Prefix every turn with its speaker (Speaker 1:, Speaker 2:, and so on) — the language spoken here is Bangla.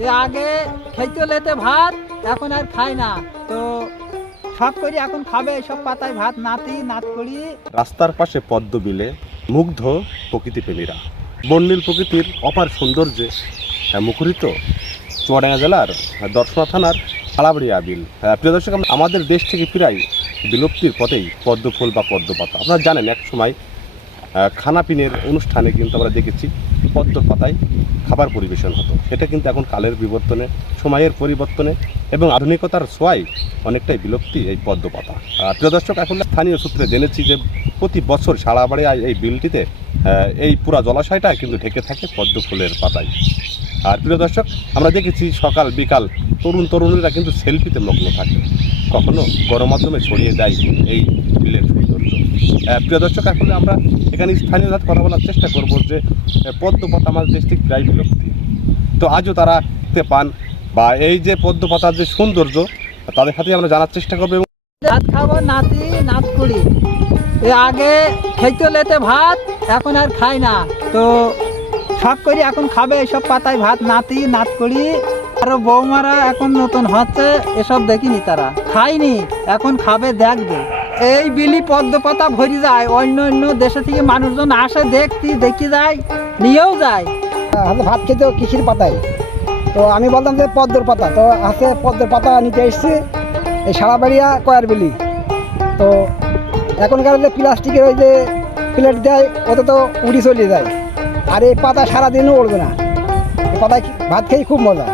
Speaker 1: এ আগে খেতে লেতে ভাত এখন আর খায় না। তো সব করি এখন খাবে সব পাতায় ভাত নাতি নাত করি
Speaker 2: রাস্তার পাশে পদ্ম বিলে মুগ্ধ প্রকৃতি প্রেমীরা। বর্ণিল প্রকৃতির অপার সৌন্দর্যে আহ, মুখরিত চুয়াডাঙ্গা জেলার আহ, দর্শনা থানার খালাবাড়িয়া বিল। আহ, প্রিয় দর্শক আমাদের দেশ থেকে প্রায় বিলুপ্তির পথেই পদ্ম ফুল বা পদ্ম পাতা আপনারা জানেন এক সময় খানাপিনের অনুষ্ঠানে কিন্তু আমরা দেখেছি পদ্ম পাতায় খাবার পরিবেশন হতো। সেটা কিন্তু এখন কালের বিবর্তনে, সময়ের পরিবর্তনে এবং আধুনিকতার ছোঁয়ায় অনেকটাই বিলুপ্তি এই পদ্ম পাতা। প্রিয় দর্শক, এখন স্থানীয় সূত্রে জেনেছি যে প্রতি বছর সারাবাড়ি এই বিলটিতে এই পুরা জলাশয়টা কিন্তু ঢেকে থাকে পদ্ম ফুলের পাতায়। আর প্রিয় দর্শক, আমরা দেখেছি সকাল, বিকাল তরুণ তরুণীরা কিন্তু সেলফিতে মগ্ন থাকে। কখনো গণমাধ্যমে ছড়িয়ে দেয় এই প্রিয় দর্শক আসলে আমরা এখানে স্থানীয় সাথে কথা বলার চেষ্টা করব যে আহ, পদ্ম পাতা আমাদের দেশ থেকে প্রায় বিলুপ্তি তো আজও তারা পান বা এই যে পদ্ম পাতার যে সৌন্দর্য তাদের সাথে আমরা জানার চেষ্টা করব
Speaker 1: ভাত খাব নাতি নাত করি আগে খেতে লেতে ভাত এখন আর খাই না। তো সব করি এখন খাবে এসব পাতায় ভাত নাতি নাত করি আরও বৌমারা এখন নতুন হচ্ছে এসব দেখিনি তারা। খায়নি এখন খাবে দেখবে। এই বিলি পদ্ম পাতা ভরি যায়, অন্য অন্য দেশে থেকে মানুষজন আসে, দেখতি দেখি যায়, নিয়েও যায়।
Speaker 3: ভাত খেতে কৃষির পাতায়। তো আমি বলতাম যে পদ্মর পাতা। তো হাতে পদ্মর পাতা নিতে এসেছি, এই সারা সারাবাড়িয়া কয়ার বিলি। তো এখনকার যে প্লাস্টিকের ওই যে প্লেট দেয়, ওতে তো উড়ি চলে যায়। আর এই পাতা সারাদিনও উড়বে না। পাতায় ভাত খেয়ে খুব মজা।